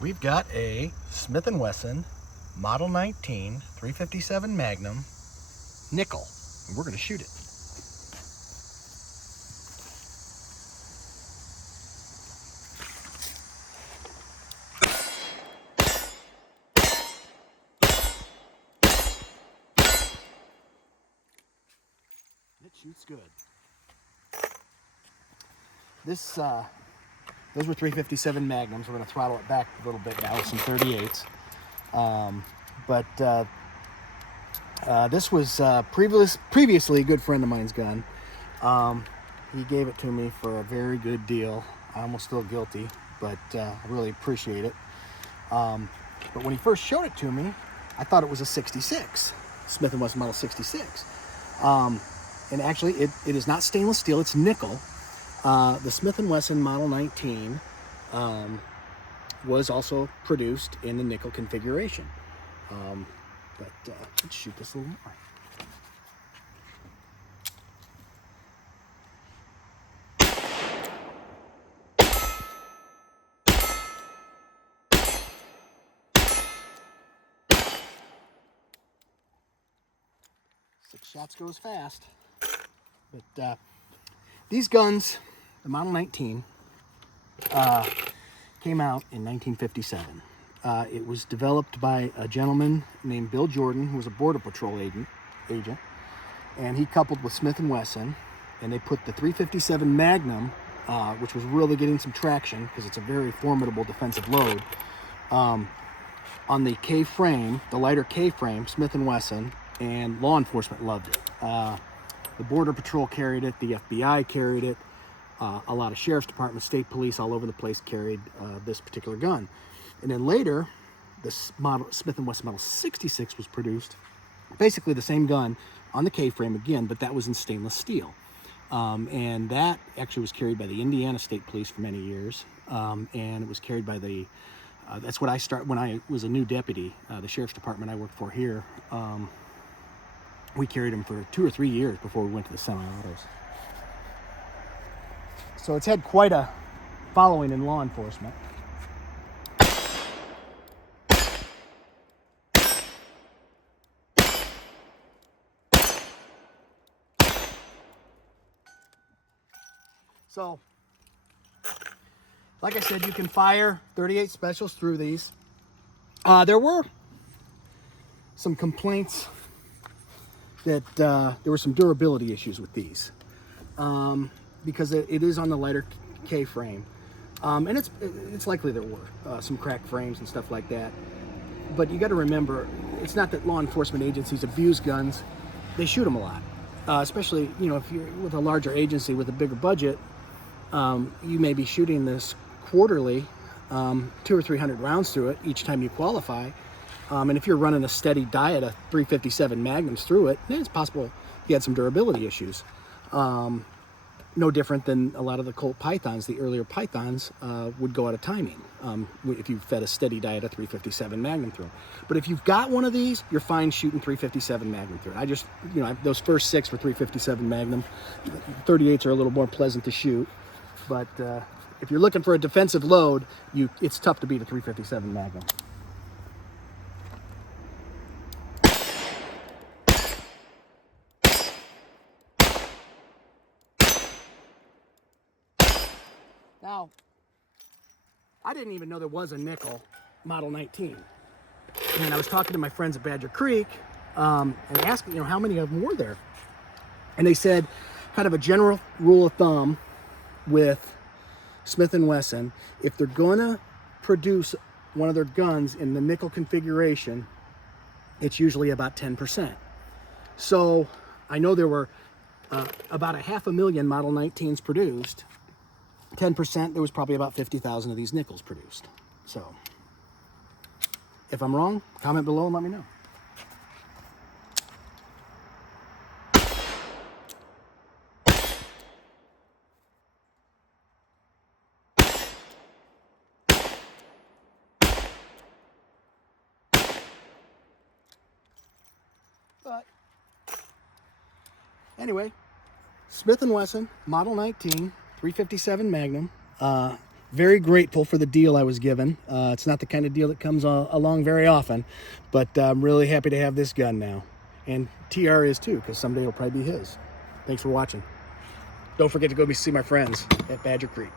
We've got a Smith & Wesson Model 19 357 Magnum nickel, and we're going to shoot it. It shoots good. Those were 357 Magnums. We're going to throttle it back a little bit now with some 38s. This was previously a good friend of mine's gun. He gave it to me for a very good deal. I almost feel guilty, but I really appreciate it. But when he first showed it to me, I thought it was a 66, Smith & Wesson Model 66. And actually, it is not stainless steel, it's nickel. The Smith & Wesson Model 19 was also produced in the nickel configuration. Let's shoot this a little more. Six shots goes fast. But these guns, the Model 19, came out in 1957. It was developed by a gentleman named Bill Jordan, who was a Border Patrol agent, and he coupled with Smith & Wesson, and they put the 357 Magnum, which was really getting some traction because it's a very formidable defensive load, on the K-frame, the lighter K-frame, Smith & Wesson, and law enforcement loved it. The Border Patrol carried it, the FBI carried it, a lot of sheriff's departments, state police all over the place carried this particular gun. And then later, this Smith & Wesson Model 66 was produced, basically the same gun on the K-frame again, but that was in stainless steel. And that actually was carried by the Indiana State Police for many years, and it was carried by the, that's what I started when I was a new deputy, the sheriff's department I worked for here. We carried them for 2 or 3 years before we went to the semi-autos. So it's had quite a following in law enforcement. So, like I said, you can fire 38 specials through these. There were some complaints that there were some durability issues with these, because it is on the lighter K-frame, and it's likely there were some cracked frames and stuff like that. But you got to remember, it's not that law enforcement agencies abuse guns; they shoot them a lot. Especially, if you're with a larger agency with a bigger budget, you may be shooting this quarterly, 200 or 300 rounds through it each time you qualify. And if you're running a steady diet of 357 Magnums through it, then it's possible you had some durability issues. No different than a lot of the Colt Pythons, the earlier Pythons, would go out of timing if you fed a steady diet of 357 Magnum through them. But if you've got one of these, you're fine shooting 357 Magnum through it. Those first 6 were 357 Magnum. 38s are a little more pleasant to shoot. But if you're looking for a defensive load, it's tough to beat a 357 Magnum. Now, I didn't even know there was a nickel Model 19. And I was talking to my friends at Badger Creek and asked, how many of them were there? And they said, kind of a general rule of thumb with Smith & Wesson, if they're gonna produce one of their guns in the nickel configuration, it's usually about 10%. So I know there were about 500,000 Model 19s produced. 10%, there was probably about 50,000 of these nickels produced. So if I'm wrong, comment below and let me know. But anyway, Smith & Wesson Model 19 357 Magnum. Very grateful for the deal I was given. It's not the kind of deal that comes along very often, but I'm really happy to have this gun now. And TR is too, because someday it'll probably be his. Thanks for watching. Don't forget to go see my friends at Badger Creek.